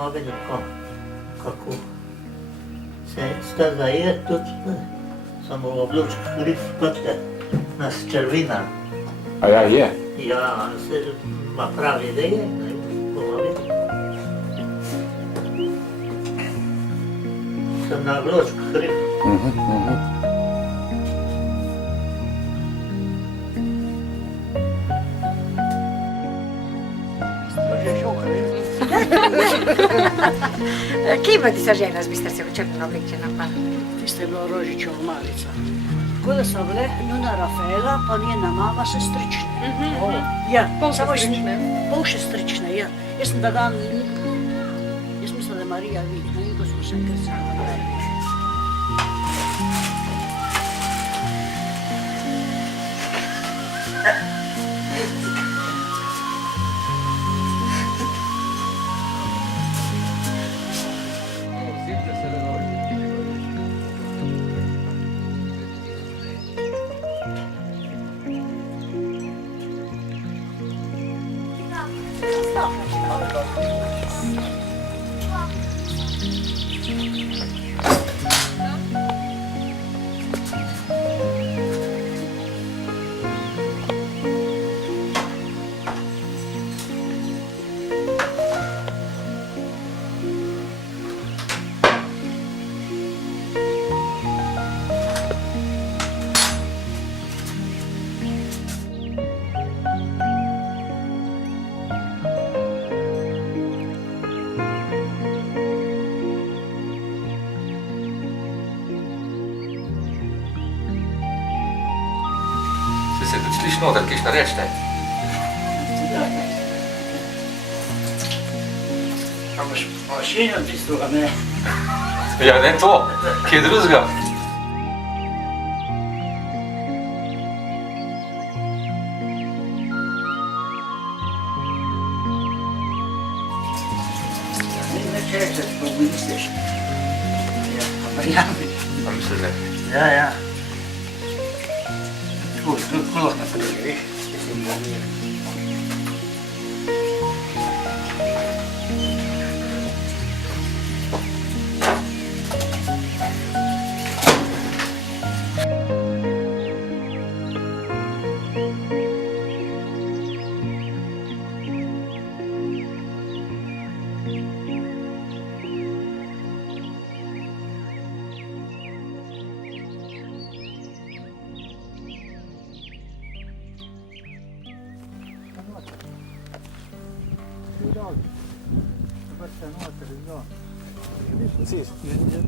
malo vidim kako se staza je tudi, samo oblučk hrib pete nas červina. A ja, je? Ja, se ma pravi, da je, ne, bomo videli. Sem na oblučk hrib. Kje pa ti se žena z bistrce v črno oblečena pa? Tiste je bila Rožičeva malica. Tako da so bile njuna Rafaela pa njena mama sestrične. Ja, pol sestrične, ja. Jaz sem da dan, jaz mislim, da je Marija vidna in ko smo se krcali. Se tudi sliši noter, kaj šta reč, ne? A imaš mašino tisto, a ne? Ja, ne to, kje drugega. Ne čekaj, pa misliš. Ja, pa verjameš. A misliš, ne? Ja, ja. Sploh ne prije, veš, če si involviran.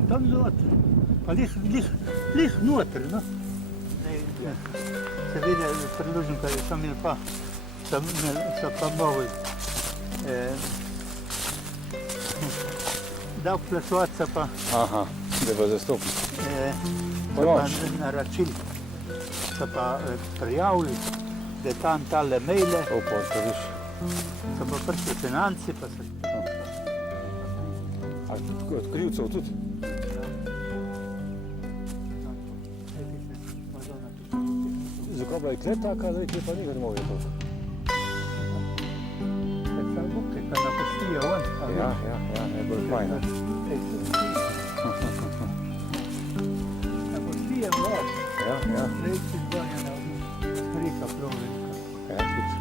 Tam noter, pa lih noter, no. Se vidi, priložim, kaj so imeli pa, so pa mogli dal plačovati pa, Aha, da bo zastopil. so pa naročili, so pa prijavili, da je tam tale maile, Opa, to viš. so pa prišli financi, pa so... A od krivcev tudi? Zakaj pa je klet taka, da je pa ni grmovje to? Kaj buke, kaj napustijo on. Ja, je bolj fajn. Napustijo on. Ja. Reči zbonja na rika plovljenka. Ja, tudi.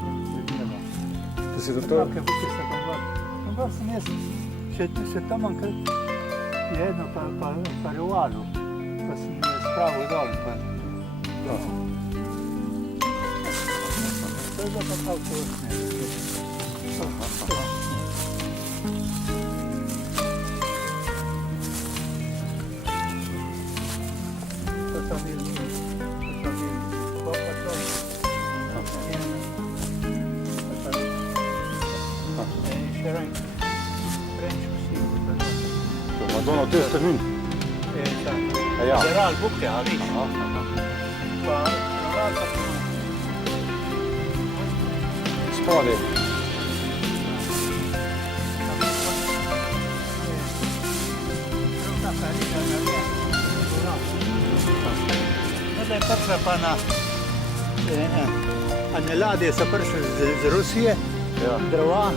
To si tudi to? Take buke se tam gor. Tam gor sem jaz, še tam je jedno pa revalo, pa sem spravil dol. To je bilo pa prav to to so bili kopa to. Še ranj. Madonna, to je strmin. A ja. General buke, a viš? Pa vrata Spade. Zdaj je prišla pa na ladje so prišli z Rusije, Ja. drva,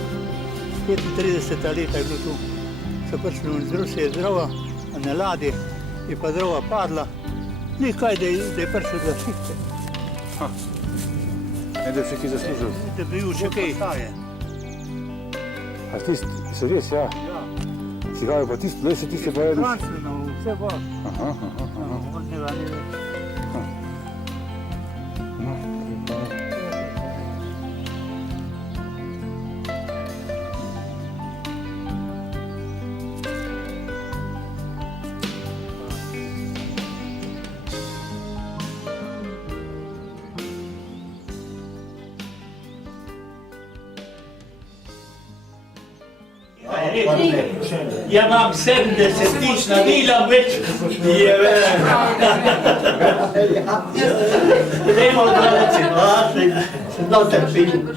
35 leta je bilo tu. so prišli iz Rusije drva na ladji, je pa drva padla. Ni kaj, da je prišel za šihte. Ne, da bi še ki zaslužil. Da bi bil še kaj. A tisti, so res, ja. Cigajo pa tisti, da se tisti pa jedeš. Francino, vse bo. Aha. On ne ga ni več. No, Ja mam 70 tič na vilam več. Je Gremo, bralci, no, se dotrpim.